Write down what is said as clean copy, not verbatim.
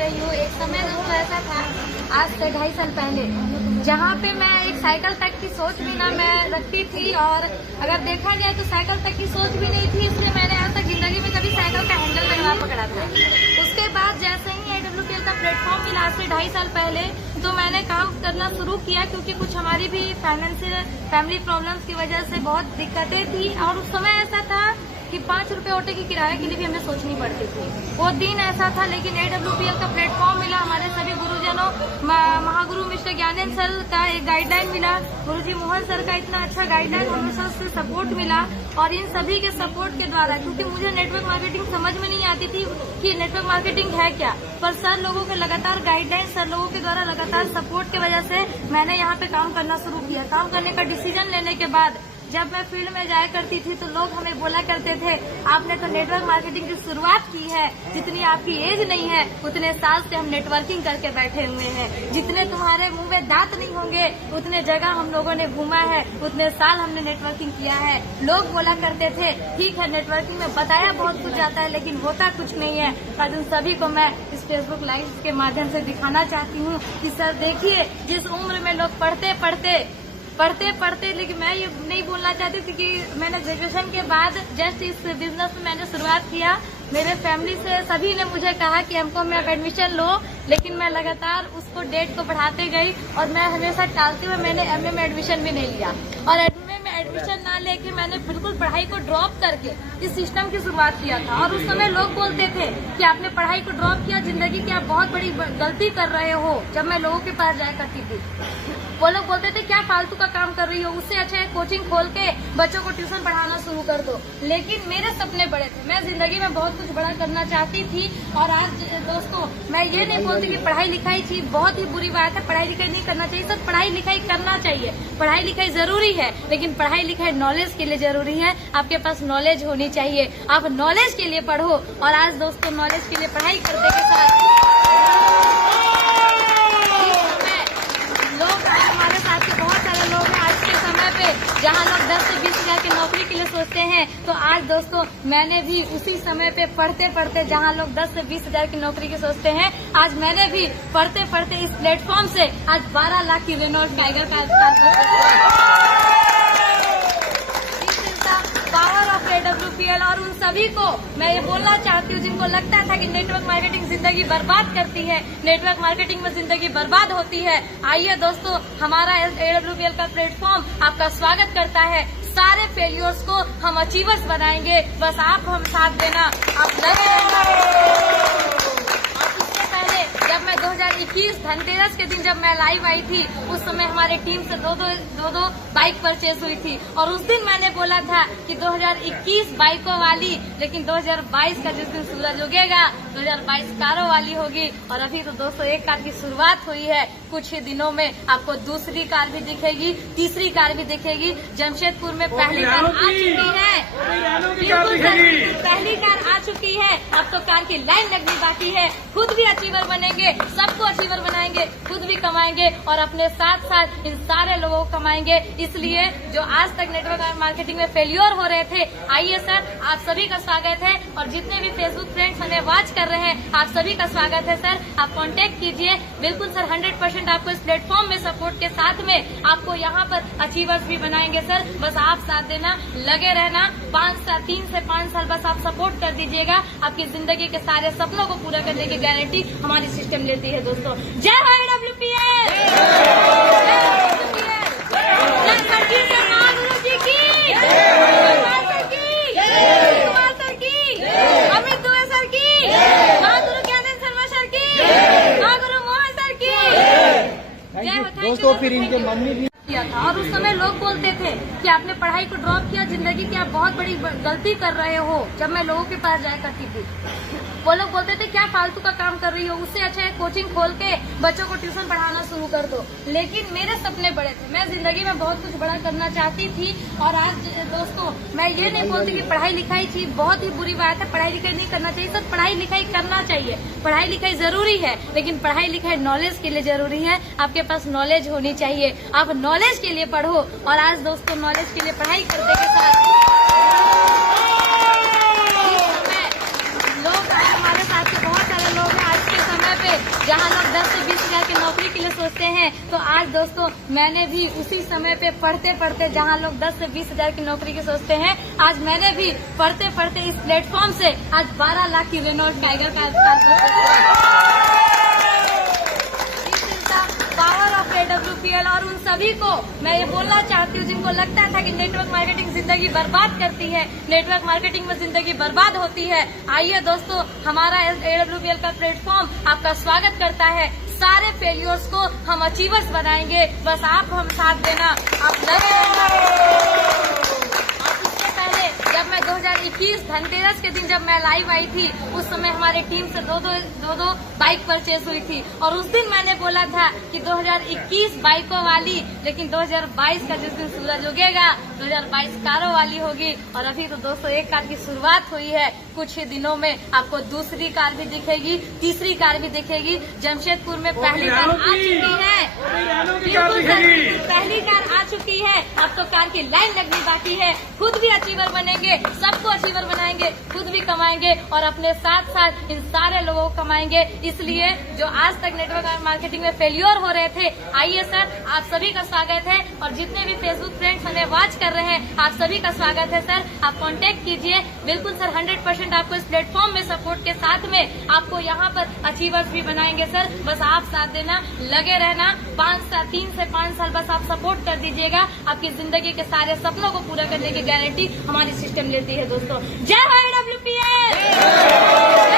रही हूँ। एक समय दोस्तों ऐसा था, आज से 2.5 साल पहले, जहाँ पे मैं एक साइकिल तक की सोच भी ना मैं रखती थी, और अगर देखा जाए तो साइकिल तक की सोच भी नहीं थी, इसलिए मैंने आज तक जिंदगी में कभी साइकिल का हैंडल लगवा पकड़ा था। उसके बाद जैसे ही AWPL का प्लेटफॉर्म मिला आज से 2.5 साल पहले, तो मैंने काम करना शुरू किया, क्योंकि कुछ हमारी भी फैमिली प्रॉब्लम्स की वजह से बहुत दिक्कतें थी। और उस समय ऐसा था कि 5 रुपए ऑटो की किराए के लिए भी हमें सोचनी पड़ती थी। वो दिन ऐसा था, लेकिन AWPL का प्लेटफॉर्म मिला, हमारे सभी गुरुजनों, महागुरु मिस्टर ज्ञानेंद्र सर का एक गाइडलाइन मिला, गुरुजी मोहन सर का इतना अच्छा गाइडलाइन, हमें से सपोर्ट मिला। और इन सभी के सपोर्ट के द्वारा, क्योंकि मुझे नेटवर्क मार्केटिंग समझ में नहीं आती थी कि नेटवर्क मार्केटिंग है क्या, पर सर लोगों के लगातार गाइडलाइन, सर लोगों के द्वारा लगातार सपोर्ट की वजह से मैंने यहाँ पे काम करना शुरू किया। काम करने का डिसीजन लेने के बाद जब मैं फील्ड में जाया करती थी तो लोग हमें बोला करते थे, आपने तो नेटवर्क मार्केटिंग की शुरुआत की है, जितनी आपकी एज नहीं है उतने साल से हम नेटवर्किंग करके बैठे हुए हैं, जितने तुम्हारे मुंह में दांत नहीं होंगे उतने जगह हम लोगों ने घूमा है, उतने साल हमने नेटवर्किंग किया है। लोग बोला करते थे, ठीक है नेटवर्किंग में बताया बहुत कुछ जाता है लेकिन होता कुछ नहीं है। आज उन सभी को मैं इस फेसबुक लाइव के माध्यम से दिखाना चाहती हूँ कि सर देखिए, जिस उम्र में लोग पढ़ते, लेकिन मैं ये नहीं बोलना चाहती थी कि मैंने ग्रेजुएशन के बाद जस्ट इस बिजनेस में मैंने शुरुआत किया। मेरे फैमिली से सभी ने मुझे कहा कि हमको मैं एडमिशन लो, लेकिन मैं लगातार उसको डेट को बढ़ाते गई और मैं हमेशा टालते हुए मैंने MA में एडमिशन भी नहीं लिया। और MA में एडमिशन ना लेके मैंने बिल्कुल पढ़ाई को ड्रॉप करके इस सिस्टम की शुरुआत किया था। और उस समय लोग बोलते थे कि आपने पढ़ाई को ड्रॉप किया, जिंदगी की आप बहुत बड़ी गलती कर रहे हो। जब मैं लोगों के पास जाया करती थी, वो लोग बोलते थे क्या फालतू का काम कर रही हो, उससे अच्छा है कोचिंग खोल के बच्चों को ट्यूशन पढ़ाना शुरू कर दो। लेकिन मेरे सपने बड़े थे, मैं जिंदगी में बहुत कुछ बड़ा करना चाहती थी। और आज दोस्तों मैं ये नहीं बोलती कि पढ़ाई लिखाई थी बहुत ही बुरी बात है, पढ़ाई लिखाई नहीं करना चाहिए। सब पढ़ाई लिखाई करना चाहिए, पढ़ाई लिखाई जरूरी है, लेकिन पढ़ाई लिखाई नॉलेज के लिए जरूरी है। आपके पास नॉलेज होनी चाहिए, आप नॉलेज के लिए पढ़ो। और आज दोस्तों नॉलेज के लिए पढ़ाई करने के साथ हमारे साथ के बहुत सारे लोग हैं आज के समय पे, जहाँ लोग 10 से 20 हजार की नौकरी के लिए सोचते हैं, तो आज दोस्तों मैंने भी उसी समय पे पढ़ते जहाँ लोग 10 से 20 हजार की नौकरी की सोचते हैं, आज मैंने भी पढ़ते इस प्लेटफॉर्म से आज 12 लाख की रेनॉल्ट टाइगर का पावर ऑफ AWPL। और उन सभी को मैं ये बोलना चाहती हूँ जिनको लगता था कि नेटवर्क मार्केटिंग जिंदगी बर्बाद करती है, नेटवर्क मार्केटिंग में जिंदगी बर्बाद होती है, आइए दोस्तों हमारा AWPL का प्लेटफॉर्म आपका स्वागत करता है। सारे फेलियर्स को हम अचीवर्स बनाएंगे, बस आप हम साथ देना, आप लगे रहना। जब मैं 2021 धनतेरस के दिन जब मैं लाइव आई थी, उस समय हमारे टीम से दो बाइक परचेज हुई थी। और उस दिन मैंने बोला था कि 2021 बाइकों वाली, लेकिन 2022 का जिस दिन सूरज उगेगा 2022 कारों वाली होगी। और अभी तो दोस्तों एक कार की शुरुआत हुई है, कुछ ही दिनों में आपको दूसरी कार भी दिखेगी, तीसरी कार भी दिखेगी। जमशेदपुर में पहली कार आ चुकी है, पहली कार आ चुकी है, अब तो कार की लाइन लगनी बाकी है। खुद भी अचीवर बनेंगे, सबको अचीवर बनाएंगे, खुद भी कमाएंगे और अपने साथ साथ इन सारे लोगों को कमाएंगे। इसलिए जो आज तक नेटवर्क मार्केटिंग में फेल्योर हो रहे थे, आइए सर आप सभी का स्वागत है। और जितने भी फेसबुक फ्रेंड्स हमें वॉच कर रहे हैं, आप सभी का स्वागत है सर। आप कांटेक्ट कीजिए, बिल्कुल सर 100% आपको इस प्लेटफॉर्म में सपोर्ट के साथ में आपको यहाँ पर अचीवर्स भी बनाएंगे सर। बस आप साथ देना, लगे रहना, 3 से 5 साल बस आप सपोर्ट कर दीजिएगा, आपकी जिंदगी के सारे सपनों को पूरा करने की गारंटी हमारी सिस्टम लेती है दोस्तों। जय हो AWPL, अमित दुबे सर की, महागुरु ज्ञानेंद्र शर्मा सर की, महागुरु मोहन सर की जय हो। दोस्तों फिर इनके मम्मी भी किया था। और उस समय लोग बोलते थे कि आपने पढ़ाई को ड्रॉप किया, जिंदगी की आप बहुत बड़ी गलती कर रहे हो। जब मैं लोगों के पास जाया करती थी, वो लोग बोलते थे क्या फालतू का काम कर रही हो, उससे अच्छा है कोचिंग खोल के बच्चों को ट्यूशन पढ़ाना शुरू कर दो। लेकिन मेरे सपने बड़े थे, मैं जिंदगी में बहुत कुछ बड़ा करना चाहती थी। और आज दोस्तों मैं ये नहीं बोलती कि पढ़ाई लिखाई थी बहुत ही बुरी बात है, पढ़ाई लिखाई नहीं करना चाहिए। सब पढ़ाई लिखाई करना चाहिए, पढ़ाई लिखाई जरूरी है, लेकिन पढ़ाई लिखाई नॉलेज के लिए जरूरी है। आपके पास नॉलेज होनी चाहिए, आप नॉलेज के लिए पढ़ो। और आज दोस्तों नॉलेज के लिए पढ़ाई करने के साथ लोग हमारे साथ के बहुत सारे लोग हैं आज के समय पे, जहाँ लोग 10 से 20 हजार की नौकरी के लिए सोचते हैं, तो आज दोस्तों मैंने भी उसी समय पे पढ़ते पढ़ते, जहाँ लोग 10 से 20 हजार की नौकरी की सोचते हैं, आज मैंने भी पढ़ते पढ़ते इस प्लेटफॉर्म से आज 12 लाख की Renault tiger power of AWPL। और उन सभी को मैं ये बोलना चाहती हूँ जिनको लगता था कि नेटवर्क मार्केटिंग जिंदगी बर्बाद करती है, नेटवर्क मार्केटिंग में जिंदगी बर्बाद होती है, आइए दोस्तों हमारा AWPL का प्लेटफॉर्म आपका स्वागत करता है। सारे फेलियर्स को हम अचीवर्स बनाएंगे, बस आप हम साथ देना, आप लगे रहना। उससे पहले जब मैं 2021 धनतेरस के दिन जब मैं लाइव आई थी, उस समय हमारी टीम से दो बाइक परचेज हुई थी, और उस दिन मैंने बोला था कि 2021 बाइकों वाली, लेकिन 2022 का जिस दिन सूरज उगेगा 2022 कारों वाली होगी। और अभी तो दोस्तों एक कार की शुरुआत हुई है, कुछ ही दिनों में आपको दूसरी कार भी दिखेगी, तीसरी कार भी दिखेगी। जमशेदपुर में पहली कार आ चुकी है, बिल्कुल पहली कार आ चुकी है, अब तो कार की लाइन लगनी बाकी है। खुद भी अचीवर बनेंगे, सबको अचीवर बनाएंगे, खुद भी कमाएंगे और अपने साथ साथ इन सारे लोगों को कमाएंगे। इसलिए जो आज तक नेटवर्क मार्केटिंग में फेल्योर हो रहे थे, आइए सर आप सभी का स्वागत है, और जितने भी फेसबुक फ्रेंड्स हमें वॉच कर रहे हैं आप सभी का स्वागत है सर। आप कांटेक्ट कीजिए, बिल्कुल सर 100% आपको इस प्लेटफॉर्म में सपोर्ट के साथ में आपको यहाँ पर अचीवर्स भी बनाएंगे सर। बस आप साथ देना, लगे रहना, 3 से 5 साल बस आप सपोर्ट कर दीजिएगा, आपकी जिंदगी के सारे सपनों को पूरा करने की गारंटी हमारी सिस्टम लेती है दोस्तों। जय हो AWPL।